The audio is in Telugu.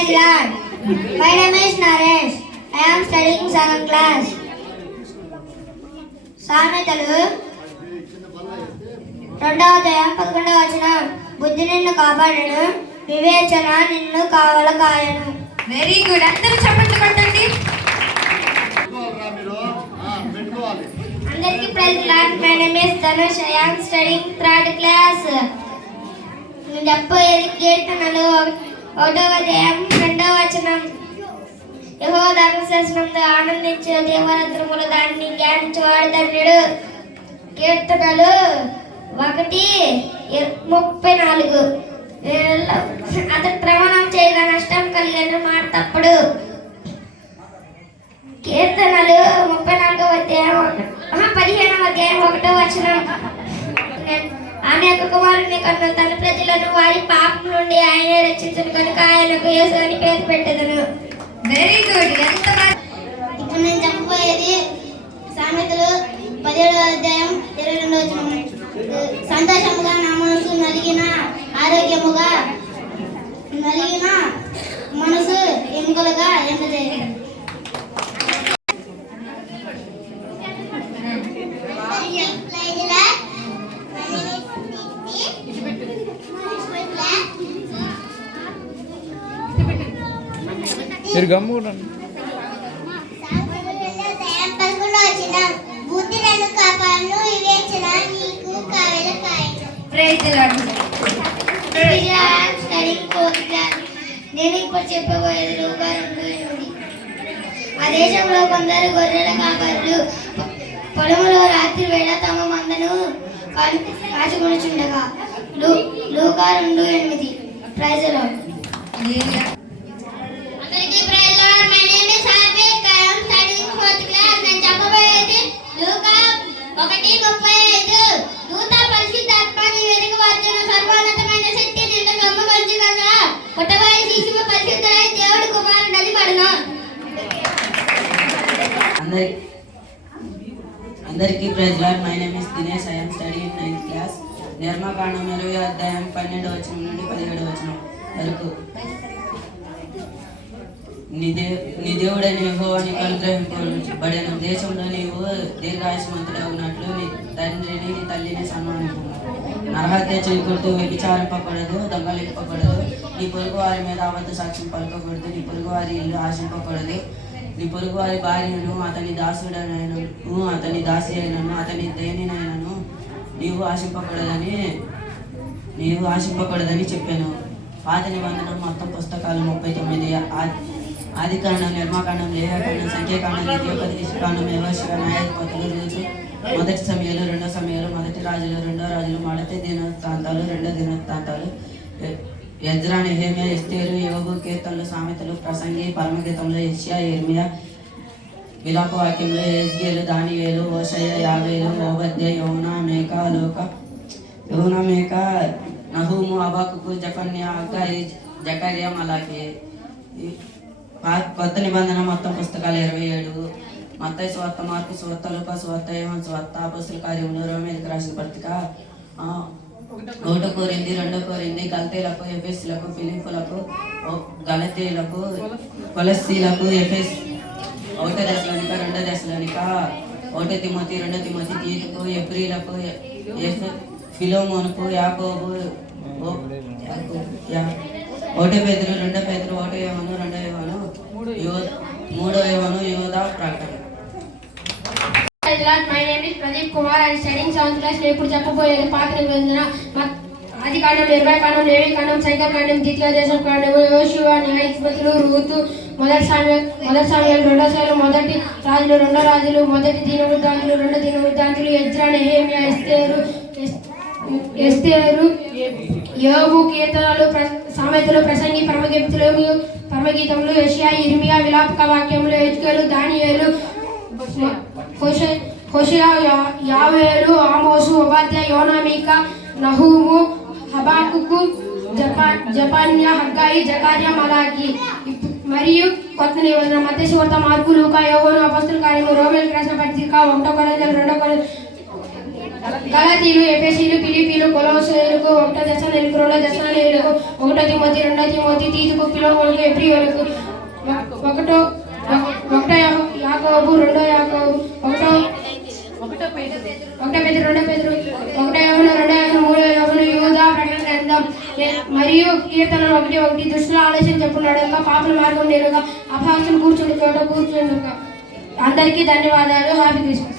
Praise Lord. My name is Naresh. I am studying 7th class. సామెతలు 2వ అధ్యాయం 11వ వచనం. బుద్ధి నిన్ను కాపాడను, వివేచన నిన్ను కావలకాయను. Very good. అందరూ చప్పట్లు కొట్టండి. అందరికీ praise lord. My name is Dhanush. I am studying 3rd class. నేను చెప్పేది కీర్తనలు 1వ అధ్యాయం 2వ వచనం. యెహోవా ధర్మశాస్త్రములో ఆనందించే దేవరత్నములు దాన్ని ధ్యానించువాడు ధన్యుడు. కీర్తనలు 1:34. అతను ప్రమాణం చేయగా నష్టం కలిగిన మాట తప్పుడు. కీర్తనలు 34వ అధ్యాయం 15వ అధ్యాయం 1వ వచనం. ఆమె యొక్క కుమారుని కన్ను తన ప్రజలను వారి పాపం నుండి ఆయన రక్షించను కనుక ఆయనకు యేసు అని పేరు పెట్టెదను. Very good. ఇప్పుడు నేను చెప్పబోయేది సామెతలు 17వ అధ్యాయం 22వ వచనం. సంతోషముగా నా మనసు నలిగిన ఆరోగ్యముగా నలిగిన మనసు ఎముకలుగా ఎండజేయదు. మీరు గమ్ముకుంటాను. నేను ఇప్పుడు చెప్పబోయేది లూకా 2:8. ఆ దేశంలో కొందరు గొర్రెల కాపరులు పొలములో రాత్రి వేళ తమ మందను కాచుకొనుచుండగా. లూకా 2:8. Praise the Lord. అందరికీ praise the Lord. My name is Harvik. I am studying 4th class. నేను చెప్పబోయేది లూకా 1:35. దూత పరిశుద్ధాత్మ నీ వెనుక వచ్చును, సర్వోన్నతమైన శక్తి నిన్ను కమ్ముకొంచుగాక. పుట్టబోయే శిశువు పరిశుద్ధుడై దేవుడి కుమారుడని పడును. అందరికీ praise lord. My name is Dinesh. I am studying 9th class. నిర్మాకాండం 20వ అధ్యాయం 12వ వచనం నుండి 17వ వచనం వరకు. నీ దేవుడైన యెహోవా నీకు అనుగ్రహింపబడిన దేశంలో నీవు దీర్ఘాయుష్మంతుడవునట్లు నీ తండ్రిని నీ తల్లిని సన్మానింపు. నరహత్య చేయకూడదు, వ్యభిచారింపకూడదు, దొంగలింపకూడదు, నీ పొరుగు వారి మీద అబద్ధ సాక్ష్యం పలకకూడదు, నీ పొరుగు వారి ఇల్లు ఆశింపకూడదు, నీ పొరుగు వారి భార్యను అతని దాసుడనైనను అతని దాసి అయినను అతని దేనినైనను నీవు ఆశింపకూడదని చెప్పాను. పాత నిబంధన మొత్తం పుస్తకాలు 39. ఆదికాండం, నిర్మాకాండం, లేఖాకాండం, సంఖ్యాకాండం, ద్వితీయోపదేశకాండం, యెహోషువ, న్యాయాధిపతులు, రోజు, మొదటి సమయాలు, 2వ సమయాలు, మొదటి రాజులు, 2వ రాజులు, మొదటి దినవృత్తాంతాలు, 2వ దినవృత్తాంతాలు, ఎజ్రా, నెహెమ్యా, ఎస్తేరు, యోబు, కీర్తనలు, సామెతలు, ప్రసంగి, పరమగీతంలో యెషయా, యెర్మియా, విలాప వాక్యంలో యెహెజ్కేలు, దానియేలు, హోషేయ, యావేలు, ఓబద్య, యోనా, మేకా, నహూము, హబక్కూకు, జెఫన్యా, హగ్గయి, జకర్యా, మలాకి. కొత్త నిబంధన మొత్తం పుస్తకాలు 27. మత్తయి సువార్త, మార్కు సువార్త, లూకా సువార్త, యోహాను సువార్త, అపోస్తలుల కార్యములు, రోమీయులకు రాసిన పత్రిక, 1 కొరింథీ, 2 కొరింథీ, గలతీయులకు, ఎఫెసీయులకు, ఫిలిప్పీలకు, గలతీయులకు, కొలస్సీలకు, 1 దెస్సలోనిక, 2 దెస్సలోనిక, 1 తిమోతి, 2 తిమోతి, తీతుకు, ఎబ్రీలకు, ఫిలోమోనుకు, యాకోబు, 1 పేతురు, 2 పేతురు, 1 యోహాను, 2 యోహాను, 3 యోహాను, యోధా, ప్రకటన. My name is Pradeep Kumar. I am studying 7th class. నేను ఇప్పుడు చెప్పబోయేది పాత నిబంధన. ఆదికాండం, నిర్గమకాండం, లేవీకాండం, సంఖ్యాకాండం, ద్వితీయోపదేశకాండం, యెహోషువ, న్యాయాధిపతులు, రూతు, మొదటి సమయాలు, 2వ సమయాలు, మొదటి రాజులు, 2వ రాజులు, మొదటి దినవృత్తాంతులు, 2వ దినవృత్తాంతులు, ఎజ్రా, నెహెమ్యా, ఎస్తేరు, యోబు, కీర్తనలు, సామెతలు, ప్రసంగి, పరమగీతములు, యెషయా, యెర్మియా, విలాప వాక్యములు, యెహెజ్కేలు, దానియేలు, హోషేయ, యావేలు, ఆమోసు, ఓబద్య, యోనా, మీకా, నహూము, హబక్కూకు, జెఫన్యా, హగ్గయి, జకర్యా, మలాకి. మరియు కొత్త నిబంధన మత్తయి సువార్త, మార్కు, లూకా, యోహాను, అపోస్తలుల కార్యములు, రోమీయులకు రాసిన పత్రిక, 1 కొరింథీ, 2 కొరింథీ, గలతీలు, ఎఫెసీలు, ఫిలిప్పీలు, కొలొస్సీయులకు, 1 దెస్సలోనికీయులకు, 2 దెస్సలోనికీయులకు, 1 తిమోతి, 2 తిమోతి, తీతుకు, ఫిలెమోనుకు, హెబ్రీయులకు, 1 యాకోబు, 2 యాకోబు, 1 పేతురు, 2 పేతురు, 1 యోహాను, 2 యోహాను, 3 యోహాను, యూదా, ప్రకటన గ్రంథం మరియు కీర్తనలు 1:1, దుష్టుల ఆలోచన చెప్పున్నాడు ఇంకా పాపల మార్గం నేరుగా అపహాస్యం కూర్చుండి చోట కూర్చుండుగా. అందరికీ ధన్యవాదాలు. Happy Christmas.